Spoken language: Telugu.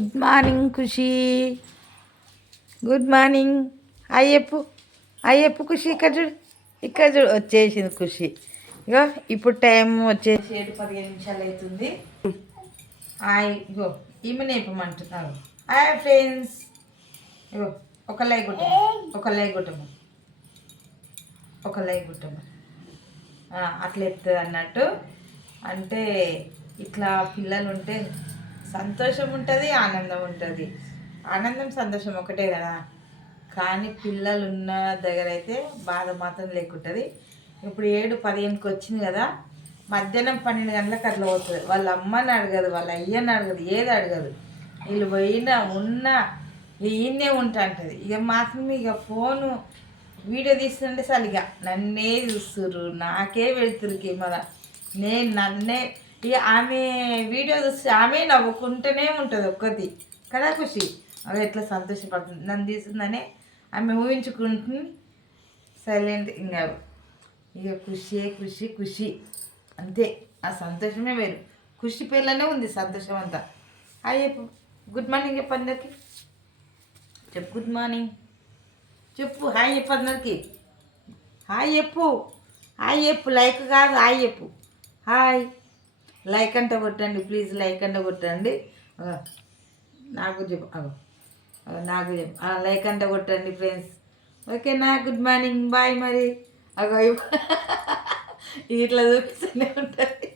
Good morning Khushi. Good morning. అయ్యప్పు ఖుషి ఇక్కడ చూడు వచ్చేసింది ఖుషి. ఇగో ఇప్పుడు టైం వచ్చేసి 7:15 అవుతుంది. ఇగో ఈమెను చెప్పమంటున్నారు. Hi friends. ఇగో ఒక లైక్ కొట్టము అట్లా చెప్తుంది అన్నట్టు. అంటే ఇట్లా పిల్లలు ఉంటే సంతోషం ఉంటుంది, ఆనందం ఉంటుంది. ఆనందం సంతోషం ఒకటే కదా, కానీ పిల్లలు ఉన్న దగ్గర అయితే బాధ మాత్రం లేకుంటుంది. ఇప్పుడు 7:15కి వచ్చింది కదా, మధ్యాహ్నం 12 గంటలకు అట్లా పోతుంది. వాళ్ళ అమ్మని అడగదు, వాళ్ళ అయ్యని అడగదు, ఏది అడగదు. వీళ్ళు పోయినా ఉన్నా ఈయనే ఉంటా అంటది. ఇక మాత్రం ఇక ఫోను వీడియో తీస్తుంటే చాలు ఇక నన్నే చూస్తుర్రు, నాకే వెళ్తురు కెమెరా. నన్నే ఇక ఆమె వీడియో చూస్తే ఆమె నవ్వుకుంటూనే ఉంటుంది ఒక్కటి కదా ఖుషి. అవి ఎట్లా సంతోషపడుతుంది నన్ను తీస్తుందనే ఆమె ఊహించుకుంటుంది సైలెంట్. ఇక ఖుషి అంతే. ఆ సంతోషమే వేరు. ఖుషి పేర్లోనే ఉంది సంతోషం అంతా. హాయ్ చెప్పు, గుడ్ మార్నింగ్ చెప్పు అందరికి. చెప్పు గుడ్ మార్నింగ్ చెప్పు. హాయ్ చెప్పు అందరికి. హాయ్ చెప్పు లైక్ కాదు, హాయ్ చెప్పు. హాయ్ లైక్ అంటే కొట్టండి ప్లీజ్, లైక్ అంటే కొట్టండి. నాకు చెప్పు లైక్ అంటే కొట్టండి ఫ్రెండ్స్. ఓకేనా? Good morning, bye. మరి ఇట్లా చూపిస్తూనే ఉంటుంది.